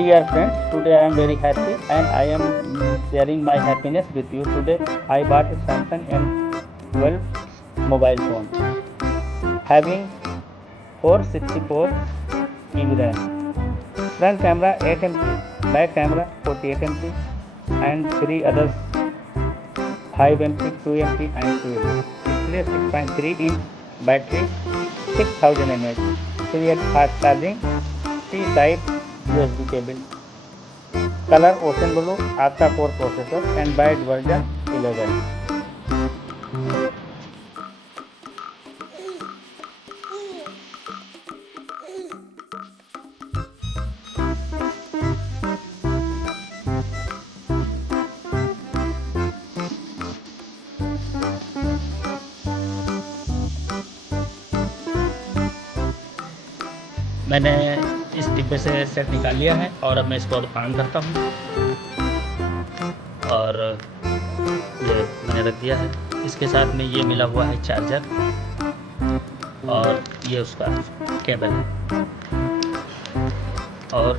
Dear friends, today I am very happy and I am sharing my happiness with you. Today I bought a Samsung M12 mobile phone having 464 GB RAM, front camera 8 MP, back camera 48 MP and 3 others 5 MP, 2 MP and 2 MP. Display 6.3 inch, battery 6000 mAh, 3 fast charging, C-type USB cable. Color ocean blue, octa-core processor and byte version 11. मैंने इस डिब्बे से set निकाल लिया है और अब मैं इसको ऑन करता हूँ और ये मैंने रख दिया है। इसके साथ में ये मिला हुआ है चार्जर और ये उसका केबल है और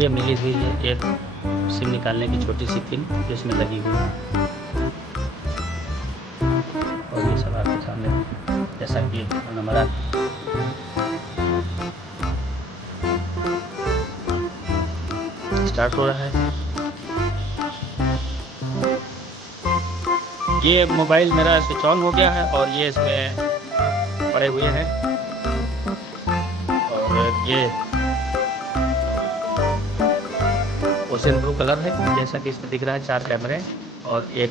ये मिली हुई है एक सिम निकालने की छोटी सी पिन जो इसमें लगी हुई है और ये सब आपके सामने जैसा कि नंबर आ स्टार्ट हो रहा है। ये मोबाइल मेरा स्विच ऑन हो गया है और ये इसमें पड़े हुए हैं और ये ओशियन ब्लू कलर है जैसा कि इसमें दिख रहा है। 4 कैमरे और एक